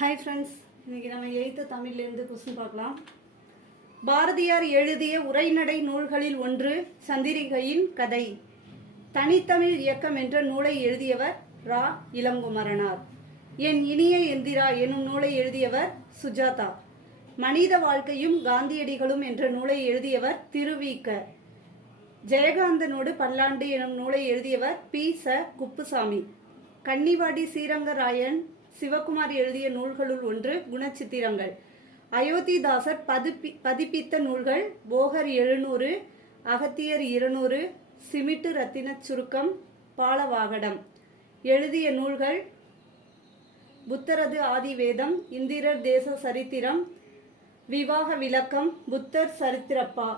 Hi friends, இன்றைக்கி நம்ம 8th தமிழ்லேருந்து question பார்க்கலாம். பாரதியார் எழுதிய உரைநடை நூல்களில் ஒன்று சந்திரிகையின் கதை. தனித்தமிழ் இயக்கம் என்ற நூலை எழுதியவர் ரா. இளங்குமரனார். என் இனிய எந்திரா எனும் நூலை எழுதியவர் சுஜாதா. மனித வாழ்க்கையும் காந்தியடிகளும் என்ற நூலை எழுதியவர் திருவிக. ஜெயகாந்தனோடு பல்லாண்டு எனும் நூலை எழுதியவர் பி. ச. குப்புசாமி. கன்னிவாடி ஸ்ரீரங்கராயன் சிவகுமார் எழுதிய நூல்களுள் ஒன்று குணச்சித்திரங்கள். அயோத்திதாசர் பதிப்பித்த நூல்கள் போகர் 700, அகத்தியர் 200, சிமிட்டு ரத்தின சுருக்கம், பாலவாகடம். எழுதிய நூல்கள் புத்தரது ஆதிவேதம், இந்திரர் தேச சரித்திரம், விவாக விளக்கம், புத்தர் சரித்திரப்பா.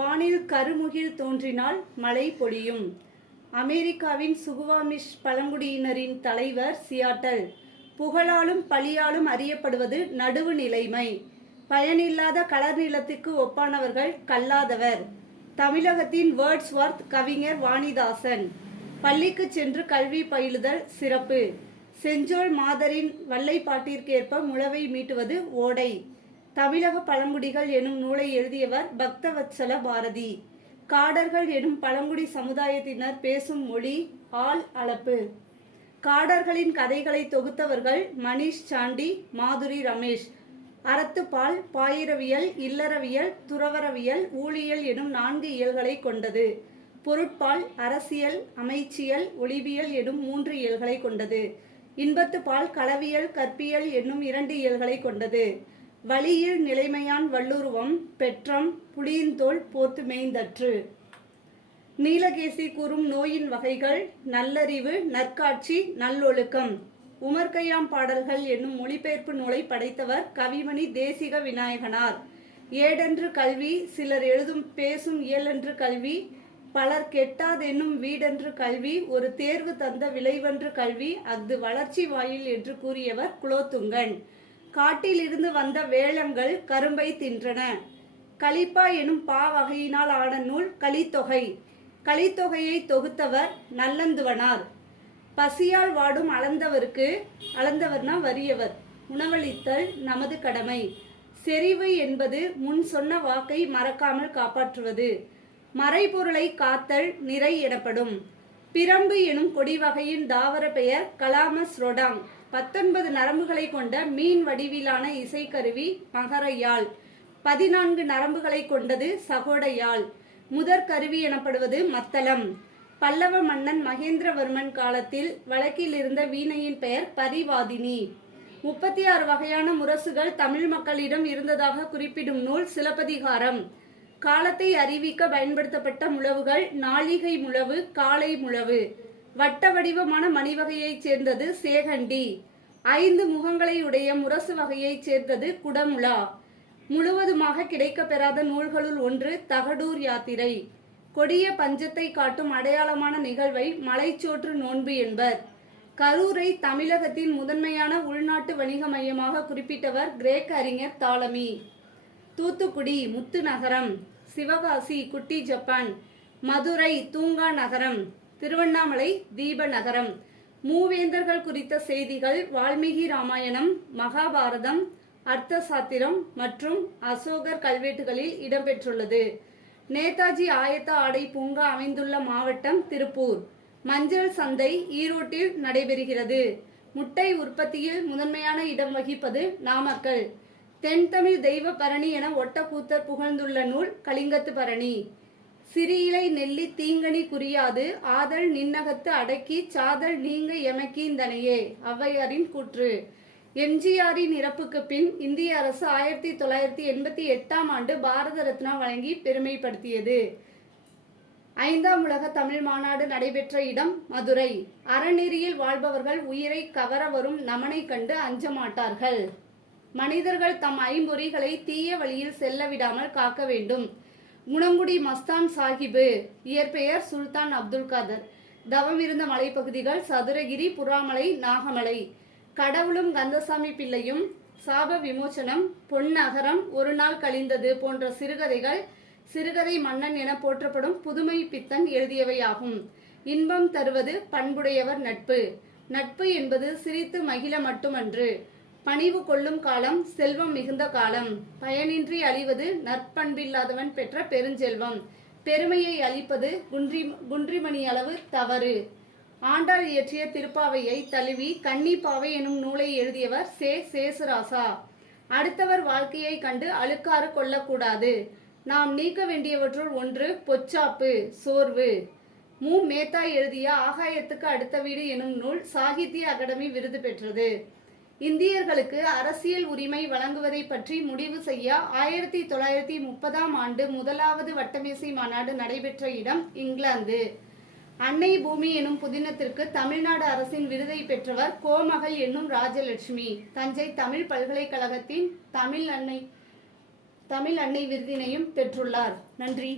வானில் கருமுகில் தோன்றினால் மழை பொழியும். அமெரிக்காவின் சுகுவாமிஷ் பழங்குடியினரின் தலைவர் சியாட்டல். புகழாலும் பழியாலும் அறியப்படுவது நடுவு நிலைமை. பயனில்லாத கலர் நிலத்துக்கு ஒப்பானவர்கள் கல்லாதவர். தமிழகத்தின் வேர்ட்ஸ்வர்த் கவிஞர் வாணிதாசன். பள்ளிக்கு சென்று கல்வி பயிலுதல் சிறப்பு. செஞ்சோல் மாதரின் வல்லைப்பாட்டிற்கேற்ப முழவை மீட்டுவது ஓடை. தமிழக பழங்குடிகள் எனும் நூலை எழுதியவர் பக்தவத்சல பாரதி. காடர்கள் எனும் பழங்குடி சமுதாயத்தினர் பேசும் மொழி ஆள் அளப்பு. காடர்களின் கதைகளை தொகுத்தவர்கள் மணிஷ் சாண்டி, மாதுரி ரமேஷ். அறத்துப்பால் பாயிரவியல், இல்லறவியல், துறவரவியல், ஊழியல் எனும் 4 இயல்களை கொண்டது. பொருட்பால் அரசியல், அமைச்சியல், ஒளிபியல் எனும் 3 இயல்களை கொண்டது. இன்பத்துப்பால் களவியல், கற்பியல் என்னும் 2 இயல்களை கொண்டது. வழியில் நிலைமையான் வள்ளுருவம், பெற்றம், புலியின்தோல் போர்த்து மேய்ந்தற்று. நீலகேசி கூறும் நோயின் வகைகள் நல்லறிவு, நற்காட்சி, நல்லொழுக்கம். உமர்கயாம் பாடல்கள் என்னும் மொழிபெயர்ப்பு நூலை படைத்தவர் கவிமணி தேசிக விநாயகனார். ஏடென்று கல்வி, சிலர் எழுதும் பேசும் இயலென்று கல்வி, பலர் கெட்டாதென்னும் வீடென்று கல்வி, ஒரு தேர்வு தந்த விளைவென்று கல்வி, அஃது வளர்ச்சி வாயில் என்று கூறியவர் குலோத்துங்கன். காட்டிலிருந்து வந்த வேளங்கள் கரும்பை தின்றன. கலிப்பா எனும் பா வகையினால் ஆன நூல் கலித்தொகை. கலித்தொகையை தொகுத்தவர் நல்லந்துவனார். பசியால் வாடும் அளந்தவர்னா வறியவர். உணவளித்தல் நமது கடமை. செறிவு என்பது முன் சொன்ன வாக்கை மறக்காமல் காப்பாற்றுவது. மறைபொருளை காத்தல் நிறை எனப்படும். பிரம்பு எனும் கொடி வகையின் தாவர பெயர் கலாமஸ் ரொடாங். 19 நரம்புகளை கொண்ட மீன் வடிவிலான இசைக்கருவி மகரயாழ். 14 நரம்புகளை கொண்டது சகோடயாழ். முதற் கருவி எனப்படுவது மத்தளம். பல்லவ மன்னன் மகேந்திரவர்மன் காலத்தில் வழக்கில் இருந்த வீணையின் பெயர் பரிவாதினி. 36 வகையான முரசுகள் தமிழ் மக்களிடம் இருந்ததாக குறிப்பிடும் நூல் சிலப்பதிகாரம். காலத்தை அறிவிக்க பயன்படுத்தப்பட்ட முழவுகள் நாளிகை முழவு, காலை முழவு. வட்ட வடிவமான மணிவகையைச் சேர்ந்தது சேகண்டி. 5 முகங்களை உடைய முரசு வகையைச் சேர்ந்தது குடமுலா. முழுவதுமாக கிடைக்கப்பெறாத நூல்களுள் ஒன்று தகடூர் யாத்திரை. கொடிய பஞ்சத்தை காட்டும் அடையாளமான நிகழ்வை மலைச்சோற்று நோன்பு என்பர். கரூரை தமிழகத்தின் முதன்மையான உள்நாட்டு வணிக மையமாக குறிப்பிட்டவர் கிரேக்க அறிஞர் தாலமி. தூத்துக்குடி முத்து நகரம். சிவகாசி குட்டி ஜப்பான். மதுரை தூங்கா நகரம். திருவண்ணாமலை தீப நகரம். மூவேந்தர்கள் குறித்த செய்திகள் வால்மீகி ராமாயணம், மகாபாரதம், அர்த்த சாத்திரம் மற்றும் அசோகர் கல்வெட்டுகளில் இடம்பெற்றுள்ளது. நேதாஜி ஆயத்த ஆடை பூங்கா அமைந்துள்ள மாவட்டம் திருப்பூர். மஞ்சள் சந்தை ஈரோட்டில் நடைபெறுகிறது. முட்டை உற்பத்தியில் முதன்மையான இடம் வகிப்பது நாமக்கல். தென்தமிழ் தெய்வ பரணி என ஒட்டக்கூத்தர் புகழ்ந்துள்ள நூல் கலிங்கத்து பரணி. சிறியிலை நெல்லி தீங்கனி குறியாது ஆதல் நின்னகத்து அடக்கி சாதல் நீங்க எமக்கீந்தனையே ஔவையாரின் கூற்று. எம்ஜிஆரின் இறப்புக்கு பின் இந்திய அரசு 1988ஆம் ஆண்டு பாரத ரத்னா வழங்கி பெருமைப்படுத்தியது. 5ஆம் உலக தமிழ் மாநாடு நடைபெற்ற இடம் மதுரை. அறநெறியில் வாழ்பவர்கள் உயிரை கவர வரும் நமனை கண்டு அஞ்ச மாட்டார்கள். மனிதர்கள் தம் ஐம்பொறிகளை தீய வழியில் செல்ல விடாமல் காக்க வேண்டும். குணங்குடி மஸ்தான் சாஹிபு. இயற்பெயர் சுல்தான் அப்துல் காதர். தவம் இருந்த மலைப்பகுதிகள் சதுரகிரி, புறாமலை, நாகமலை. கடவுளும் கந்தசாமி பிள்ளையும், சாப விமோசனம், பொன்னகரம், ஒரு நாள் கழிந்தது போன்ற சிறுகதைகள் சிறுகதை மன்னன் என போற்றப்படும் புதுமை பித்தன் எழுதியவையாகும். இன்பம் தருவது பண்புடையவர் நட்பு. நட்பு என்பது சிரித்து மகிழ மட்டுமன்று, பணிவு கொள்ளும் காலம் செல்வம் மிகுந்த காலம். பயனின்றி அழிவது நற்பண்பில்லாதவன் பெற்ற பெருஞ்செல்வம். பெருமையை அளிப்பது குன்றிமணி அளவு தவறு. ஆண்டாள் இயற்றிய திருப்பாவையை தழுவி கன்னிப்பாவை எனும் நூலை எழுதியவர் சேசுராசா. அடுத்தவர் வாழ்க்கையை கண்டு அழுக்காறு கொள்ளக்கூடாது. நாம் நீக்க வேண்டியவற்றுள் ஒன்று பொச்சாப்பு, சோர்வு. மேத்தா எழுதிய ஆகாயத்துக்கு அடுத்த வீடு எனும் நூல் சாகித்ய அகாடமி விருது பெற்றது. இந்தியர்களுக்கு அரசியல் உரிமை வழங்குவதை பற்றி முடிவு செய்ய 1930ஆம் ஆண்டு முதலாவது வட்டமேசை மாநாடு நடைபெற்ற இடம் இங்கிலாந்து. அன்னை பூமி எனும் புதினத்திற்கு தமிழ்நாடு அரசின் விருதை பெற்றவர் கோமகள் என்னும் ராஜலட்சுமி. தஞ்சை தமிழ் பல்கலைக்கழகத்தின் தமிழ் அன்னை விருதினையும் பெற்றுள்ளார். நன்றி.